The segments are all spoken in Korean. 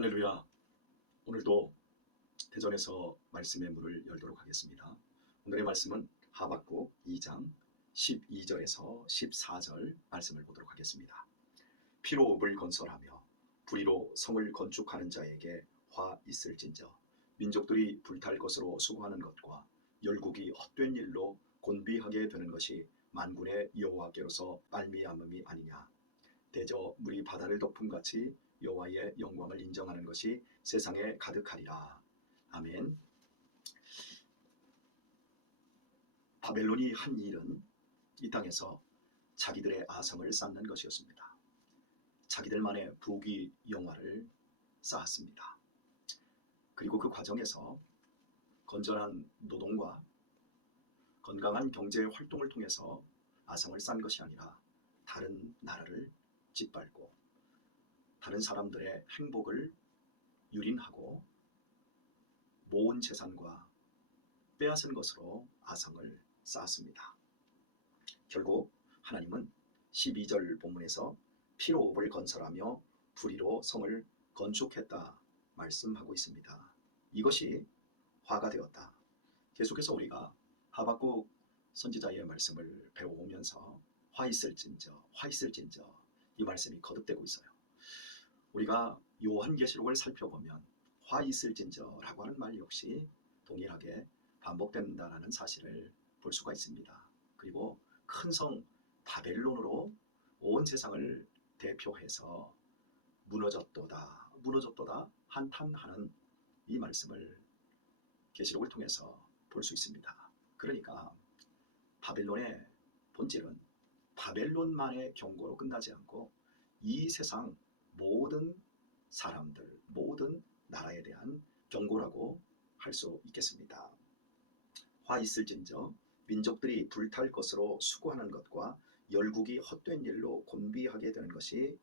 할렐루야. 오늘도 대전에서 말씀의 문을 열도록 하겠습니다. 오늘의 말씀은 하박국 2장 12절에서 14절 말씀을 보도록 하겠습니다. 피로 읍을 건설하며 불의로 성을 건축하는 자에게 화 있을진저, 민족들이 불탈 것으로 수고하는 것과 열국이 헛된 일로 곤비하게 되는 것이 만군의 여호와께로서 말미암음이 아니냐. 대저 물이 바다를 덮음같이 여호와의 영광을 인정하는 것이 세상에 가득하리라. 아멘. 바벨론이 한 일은 이 땅에서 자기들의 아성을 쌓는 것이었습니다. 자기들만의 부귀 영화를 쌓았습니다. 그리고 그 과정에서 건전한 노동과 건강한 경제 활동을 통해서 아성을 쌓은 것이 아니라 다른 나라를 짓밟고 다른 사람들의 행복을 유린하고 모은 재산과 빼앗은 것으로 아성을 쌓았습니다. 결국 하나님은 12절 본문에서 피로 읍을 건설하며 불의로 성을 건축했다 말씀하고 있습니다. 이것이 화가 되었다. 계속해서 우리가 하박국 선지자의 말씀을 배워오면서 화 있을진저, 화 있을진저 이 말씀이 거듭되고 있어요. 우리가 요한계시록을 살펴보면 화 있을진저라고 하는 말 역시 동일하게 반복된다는 사실을 볼 수가 있습니다. 그리고 큰 성 바벨론으로 온 세상을 대표해서 무너졌도다, 무너졌도다 한탄하는 이 말씀을 계시록을 통해서 볼 수 있습니다. 그러니까 바벨론의 본질은 바벨론만의 경고로 끝나지 않고 이 세상 모든 사람들, 모든 나라에 대한 경고라고 할 수 있겠습니다. 화 있을진저, 민족들이 불탈 것으로 수고하는 것과 열국이 헛된 일로 곤비하게 되는 것이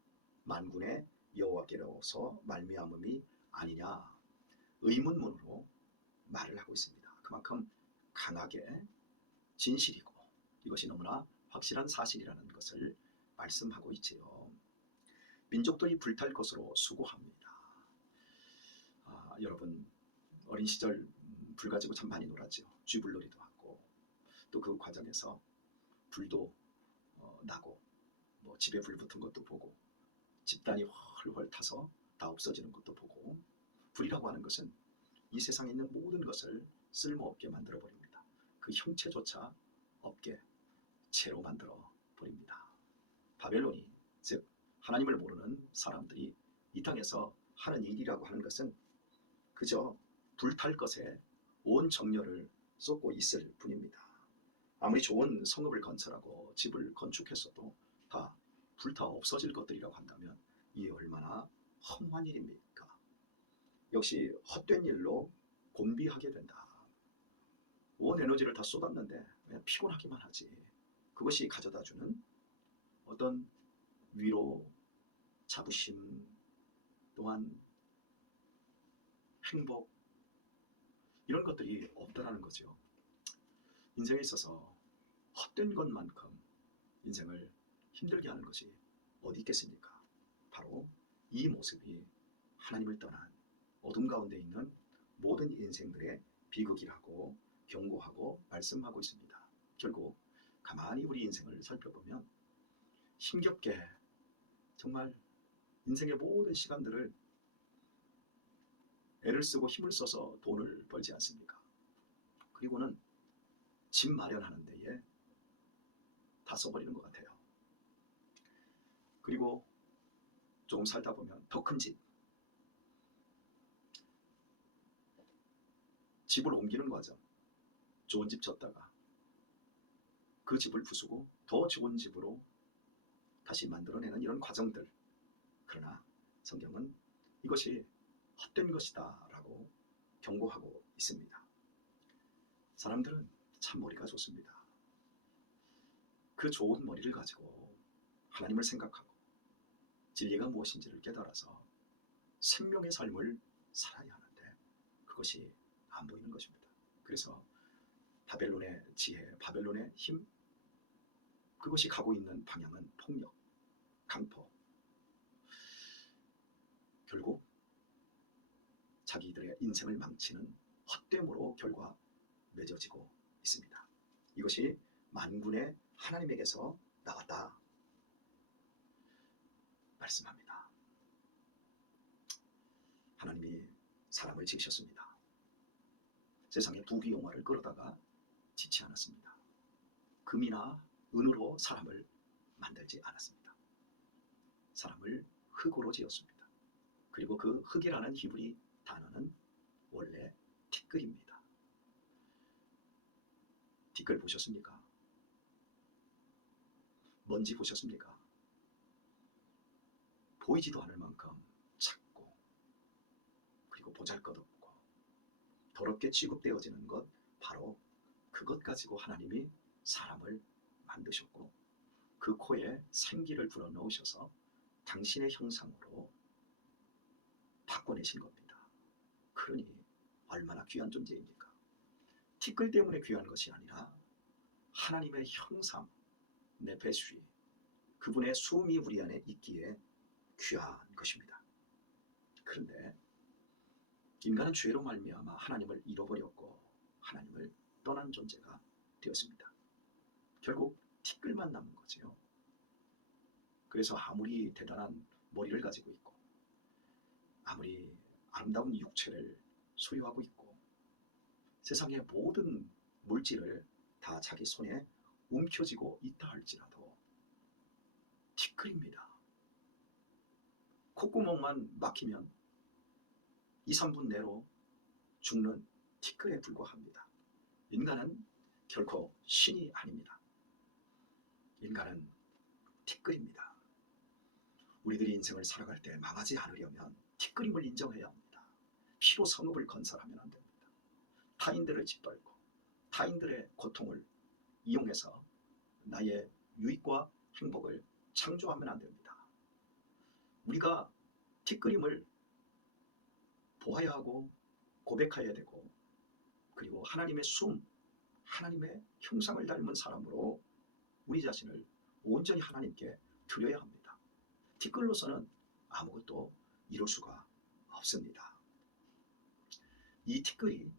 만군의 여호와께로서 말미암음이 아니냐, 의문문으로 말을 하고 있습니다. 그만큼 강하게 진실이고 이것이 너무나 확실한 사실이라는 것을 말씀하고 있지요. 민족들이 불탈 것으로 수고합니다. 여러분 어린 시절 불 가지고 참 많이 놀았죠. 쥐불놀이도 하고 또 그 과정에서 불도 나고 집에 불 붙은 것도 보고 집단이 훨훨 타서 다 없어지는 것도 보고, 불이라고 하는 것은 이 세상에 있는 모든 것을 쓸모없게 만들어 버립니다. 그 형체조차 없게 채로 만들어 버립니다. 바벨론이, 즉 하나님을 모르는 사람들이 이 땅에서 하는 일이라고 하는 것은 그저 불탈 것에 온 정열을 쏟고 있을 뿐입니다. 아무리 좋은 성읍을 건설하고 집을 건축했어도 다 불타 없어질 것들이라고 한다면 이게 얼마나 험한 일입니까? 역시 헛된 일로 곤비하게 된다. 온 에너지를 다 쏟았는데 그냥 피곤하기만 하지. 그것이 가져다주는 어떤 위로, 자부심, 또한 행복, 이런 것들이 없다라는 거죠. 인생에 있어서 헛된 것만큼 인생을 힘들게 하는 것이 어디 있겠습니까? 바로 이 모습이 하나님을 떠난 어둠 가운데 있는 모든 인생들의 비극이라고 경고하고 말씀하고 있습니다. 결국 가만히 우리 인생을 살펴보면 힘겹게 정말 인생의 모든 시간들을 애를 쓰고 힘을 써서 돈을 벌지 않습니까? 그리고는 집 마련하는 데에 다 써버리는 것 같아요. 그리고 조금 살다 보면 더 큰 집을 옮기는 과정, 좋은 집 졌다가 그 집을 부수고 더 좋은 집으로 다시 만들어내는 이런 과정들. 그러나 성경은 이것이 헛된 것이다 라고 경고하고 있습니다. 사람들은 참 머리가 좋습니다. 그 좋은 머리를 가지고 하나님을 생각하고 진리가 무엇인지를 깨달아서 생명의 삶을 살아야 하는데 그것이 안 보이는 것입니다. 그래서 바벨론의 지혜, 바벨론의 힘, 그것이 가고 있는 방향은 폭력, 강포. 결국 자기들의 인생을 망치는 헛됨으로 결과 맺어지고 있습니다. 이것이 만군의 하나님에게서 나왔다 말씀합니다. 하나님이 사람을 지으셨습니다. 세상의 부귀영화를 끌어다가 짓지 않았습니다. 금이나 은으로 사람을 만들지 않았습니다. 사람을 흙으로 지었습니다. 그리고 그 흙이라는 히브리 단어는 원래 티끌입니다. 티끌 보셨습니까? 먼지 보셨습니까? 보이지도 않을 만큼 작고 그리고 보잘것없고 더럽게 취급되어지는 것, 바로 그것 가지고 하나님이 사람을 만드셨고 그 코에 생기를 불어넣으셔서 당신의 형상으로 바꿔내신 겁니다. 그러니 얼마나 귀한 존재입니까? 티끌 때문에 귀한 것이 아니라 하나님의 형상, 네페쉬, 그분의 숨이 우리 안에 있기에 귀한 것입니다. 그런데 인간은 죄로 말미암아 하나님을 잃어버렸고 하나님을 떠난 존재가 되었습니다. 결국 티끌만 남은 거지요. 그래서 아무리 대단한 머리를 가지고 있고 아무리 아름다운 육체를 소유하고 있고 세상의 모든 물질을 다 자기 손에 움켜쥐고 있다 할지라도 티끌입니다. 콧구멍만 막히면 2, 3분 내로 죽는 티끌에 불과합니다. 인간은 결코 신이 아닙니다. 인간은 티끌입니다. 우리들이 인생을 살아갈 때 망하지 않으려면 티끌임을 인정해야 합니다. 피로 성읍을 건설하면 안 됩니다. 타인들을 짓밟고 타인들의 고통을 이용해서 나의 유익과 행복을 창조하면 안 됩니다. 우리가 티끌임을 보아야 하고 고백해야 되고 그리고 하나님의 숨, 하나님의 형상을 닮은 사람으로 우리 자신을 온전히 하나님께 드려야 합니다. 티끌로서는 아무것도 이룰 수가 없습니다. 이 티끌이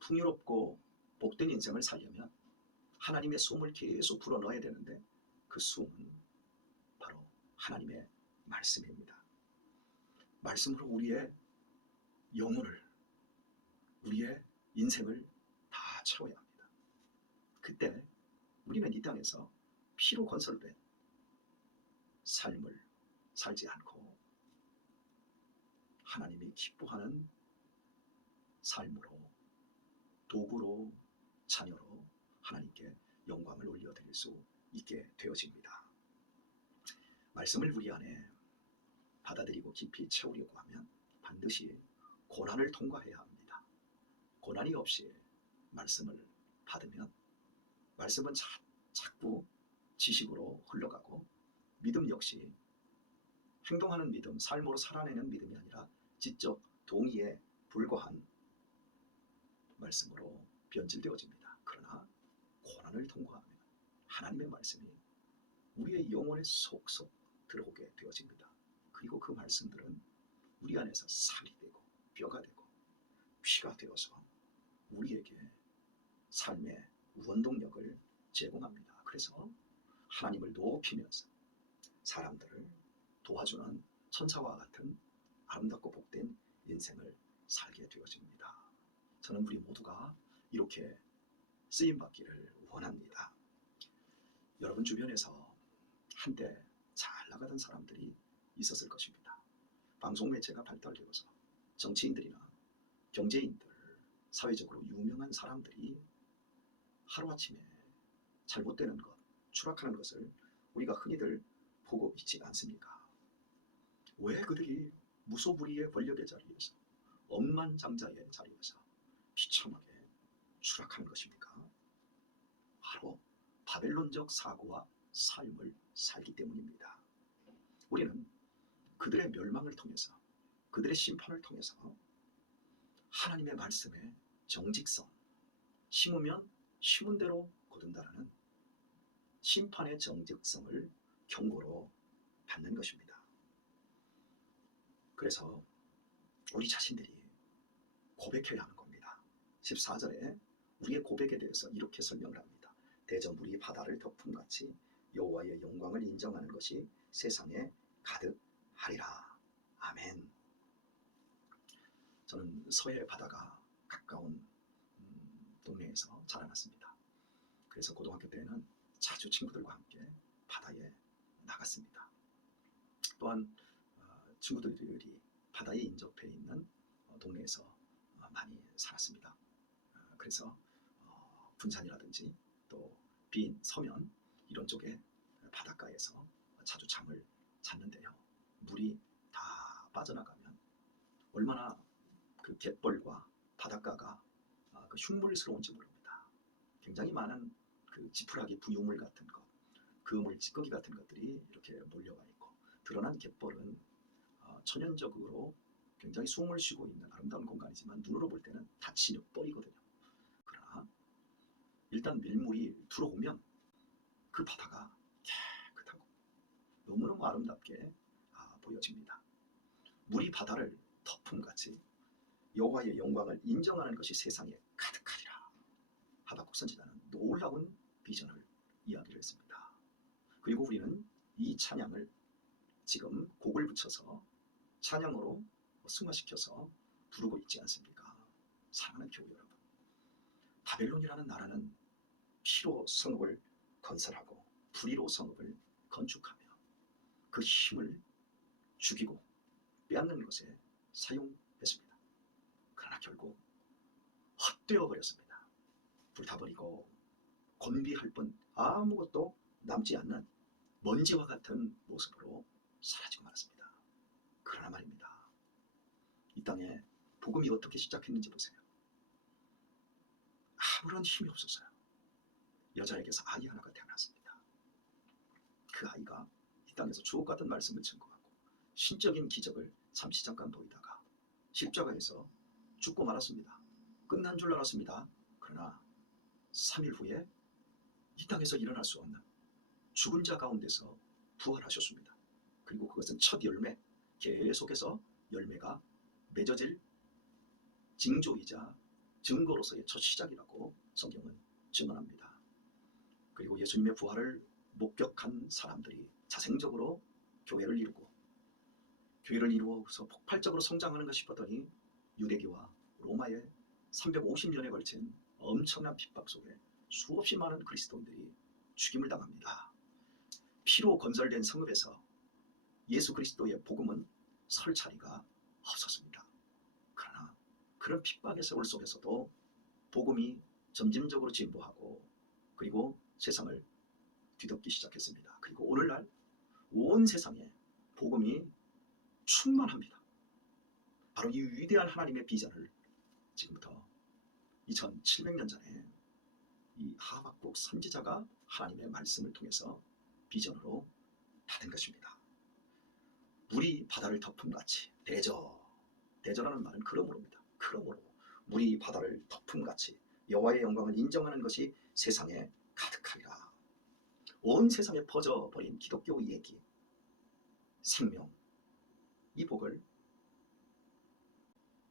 풍요롭고 복된 인생을 살려면 하나님의 숨을 계속 불어넣어야 되는데 그 숨은 바로 하나님의 말씀입니다. 말씀으로 우리의 영혼을, 우리의 인생을 다 채워야 합니다. 그때 우리는 이 땅에서 피로 건설된 삶을 살지 않고 하나님이 기뻐하는 삶으로, 도구로, 자녀로 하나님께 영광을 올려드릴 수 있게 되어집니다. 말씀을 우리 안에 받아들이고 깊이 채우려고 하면 반드시 고난을 통과해야 합니다. 고난이 없이 말씀을 받으면 말씀은 자꾸 지식으로 흘러가고 믿음 역시 행동하는 믿음, 삶으로 살아내는 믿음이 아니라 지적 동의에 불과한 말씀으로 변질되어집니다. 그러나 고난을 통과하면 하나님의 말씀이 우리의 영혼에 속속 들어오게 되어집니다. 그리고 그 말씀들은 우리 안에서 살이 되고 뼈가 되고 피가 되어서 우리에게 삶의 원동력을 제공합니다. 그래서 하나님을 높이면서 사람들을 도와주는 천사와 같은 아름답고 복된 인생을 살게 되어집니다. 저는 우리 모두가 이렇게 쓰임받기를 원합니다. 여러분 주변에서 한때 잘 나가던 사람들이 있었을 것입니다. 방송 매체가 발달되어서 정치인들이나 경제인들, 사회적으로 유명한 사람들이 하루아침에 잘못되는 것, 추락하는 것을 우리가 흔히들 보고 있지 않습니까? 왜 그들이 무소불위의 권력의 자리에서, 억만장자의 자리에서 비참하게 추락하는 것입니까? 바로 바벨론적 사고와 삶을 살기 때문입니다. 우리는 그들의 멸망을 통해서, 그들의 심판을 통해서 하나님의 말씀의 정직성, 심으면 심은 대로 거둔다라는 심판의 정직성을 경고로 받는 것입니다. 그래서 우리 자신들이 고백해야 하는 겁니다. 14절에 우리의 고백에 대해서 이렇게 설명을 합니다. 대저 물이 바다를 덮음같이 여호와의 영광을 인정하는 것이 세상에 가득하리라. 아멘. 저는 서해 바다가 가까운 동네에서 자라났습니다. 그래서 고등학교 때는 자주 친구들과 함께 바다에 나갔습니다. 또한 친구들이 바다에 인접해 있는 동네에서 많이 살았습니다. 그래서 군산이라든지 또 빈 서면 이런 쪽에 바닷가에서 자주 잠을 잤는데요. 물이 다 빠져나가면 얼마나 그 갯벌과 바닷가가 그 흉물스러운지 모릅니다. 굉장히 많은 그 지푸라기 부유물 같은 것, 그물 찌꺼기 같은 것들이 이렇게 몰려와 있고, 드러난 갯벌은 천연적으로 굉장히 숨을 쉬고 있는 아름다운 공간이지만 눈으로 볼 때는 다 진흙벌이거든요. 그러나 일단 밀물이 들어오면 그 바다가 깨끗하고 너무너무 아름답게 보여집니다. 물이 바다를 덮음같이 여호와의 영광을 인정하는 것이 세상에 가득하리라. 하박국 선지자는 놀라운 비전을 이야기를 했습니다. 그리고 우리는 이 찬양을 지금 곡을 붙여서 찬양으로 승화시켜서 부르고 있지 않습니까? 사랑하는 교회 여러분, 바벨론이라는 나라는 피로 성읍을 건설하고 불의로 성읍을 건축하며 그 힘을 죽이고 빼앗는 것에 사용했습니다. 그러나 결국 헛되어 버렸습니다. 불타버리고 곤비할 뿐 아무것도 남지 않는 먼지와 같은 모습으로 사라지고 말았습니다. 그러나 말입니다, 이 땅에 복음이 어떻게 시작했는지 보세요. 아무런 힘이 없었어요. 여자에게서 아이 하나가 태어났습니다. 그 아이가 이 땅에서 주옥 같은 말씀을 증거하고 신적인 기적을 잠시 잠깐 보이다가 십자가에서 죽고 말았습니다. 끝난 줄 알았습니다. 그러나 3일 후에 이 땅에서 일어날 수 없는 죽은 자 가운데서 부활하셨습니다. 그리고 그것은 첫 열매, 계속해서 열매가 맺어질 징조이자 증거로서의 첫 시작이라고 성경은 증언합니다. 그리고 예수님의 부활을 목격한 사람들이 자생적으로 교회를 이루고, 교회를 이루어서 폭발적으로 성장하는가 싶었더니 유대교와 로마의 350년에 걸친 엄청난 핍박 속에 수없이 많은 그리스도인들이 죽임을 당합니다. 피로 건설된 성읍에서 예수 그리스도의 복음은 설 자리가 없었습니다. 그러나 그런 핍박의 세월 속에서도 복음이 점진적으로 진보하고 그리고 세상을 뒤덮기 시작했습니다. 그리고 오늘날 온 세상에 복음이 충만합니다. 바로 이 위대한 하나님의 비전을 지금부터 2700년 전에 이 하박국 선지자가 하나님의 말씀을 통해서 비전으로 받은 것입니다. 물이 바다를 덮음같이, 대저라는 말은 그러므로입니다. 그러므로 물이 바다를 덮음같이 여호와의 영광을 인정하는 것이 세상에 가득하리라. 온 세상에 퍼져버린 기독교 얘기, 생명, 이 복을,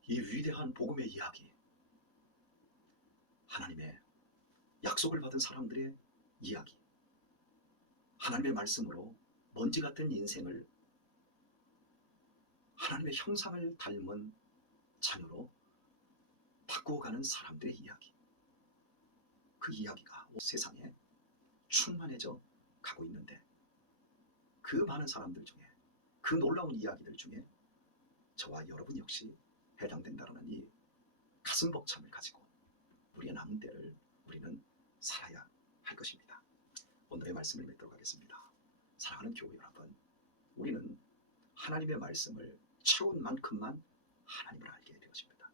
이 위대한 복음의 이야기, 하나님의 약속을 받은 사람들의 이야기, 하나님의 말씀으로 먼지 같은 인생을 하나님의 형상을 닮은 자녀로 바꾸어가는 사람들의 이야기, 그 이야기가 세상에 충만해져 가고 있는데, 그 많은 사람들 중에, 그 놀라운 이야기들 중에 저와 여러분 역시 해당된다는 이 가슴 벅참을 가지고 우리의 남은 때를 우리는 살아야 할 것입니다. 오늘의 말씀을 맺도록 하겠습니다. 사랑하는 교회 여러분, 우리는 하나님의 말씀을 채운 만큼만 하나님을 알게 되어집니다.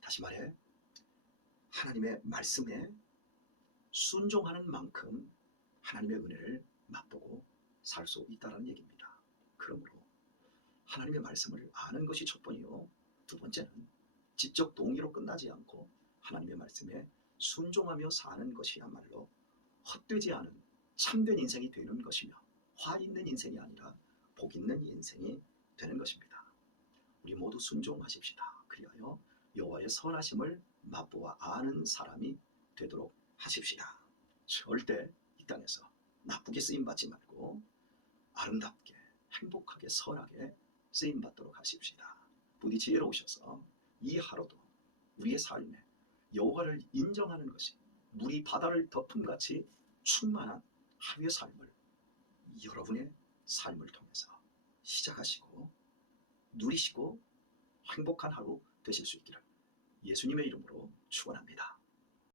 다시 말해, 하나님의 말씀에 순종하는 만큼 하나님의 은혜를 맛보고 살 수 있다는 얘기입니다. 그러므로 하나님의 말씀을 아는 것이 첫 번이요, 두 번째는 지적 동의로 끝나지 않고 하나님의 말씀에 순종하며 사는 것이야말로 헛되지 않은 참된 인생이 되는 것이며, 화 있는 인생이 아니라 복 있는 인생이 되는 것입니다. 우리 모두 순종하십시다. 그리하여 여호와의 선하심을 맛보아 아는 사람이 되도록 하십시다. 절대 이 땅에서 나쁘게 쓰임받지 말고 아름답게 행복하게 선하게 쓰임받도록 하십시다. 부디 지혜로우셔서 이 하루도 우리의 삶에 여호와를 인정하는 것이 물이 바다를 덮음같이 충만한 하루의 삶을 여러분의 삶을 통해서 시작하시고 누리시고 행복한 하루 되실 수 있기를 예수님의 이름으로 축원합니다.